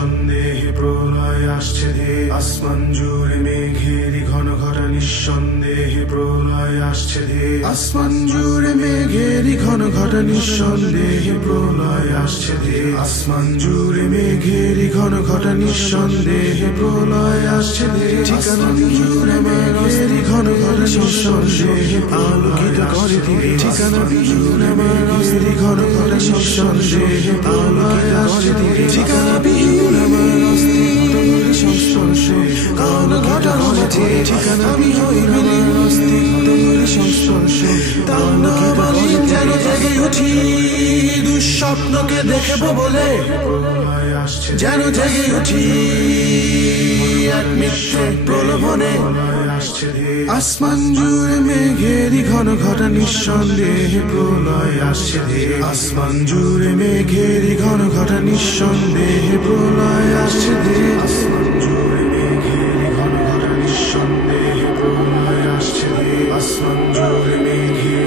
নিঃসন্দেহে প্রলয় আসছে ধে আসমান জুড়ে মেঘেরি ঘন ঘটা নিঃসন্দেহে প্রলয় আসছে ধে আসমান জুড়ে মেঘেরি ঘন ঘটা নিঃসন্দেহে প্রলয় আসছে ধে আসমান জুড়ে মেঘেরি ঘন ঘটা নিঃসন্দেহে প্রলয় আসছে ধে ঠিকানা জুড়ে মেঘেরি ঘন ঘটা নিঃসন্দেহে আলোকিত করে দিবে ঠিকানা জুড়ে মেঘেরি ঘন ঘটা নিঃসন্দেহে প্রলয় আসছে ধে ঠিকানা বিহীন আমার অস্তিত্বের সংস্পর্শে কালো ঘটা হয়েছে ঠিকানা বিহীন আমার অস্তিত্বের সংস্পর্শে আলোকিত করে যেন জেগে উঠি দুঃস্বপ্নকে দেখব বলে যেন জেগে উঠি এক মিথ্যে প্রলোভনে আসমান জুড়ে মেঘেরি ঘন ঘটা নিঃসন্দেহে প্রলয় আসছে ধে আসমান জুড়ে মেঘেরি ঘন ঘটা নিঃসন্দেহে প্রলয় আসছে ধে আসমান জুড়ে মেঘেরি ঘন ঘটা নিঃসন্দেহে প্রলয় আসছে ধে আসমান জুড়ে মেঘেরি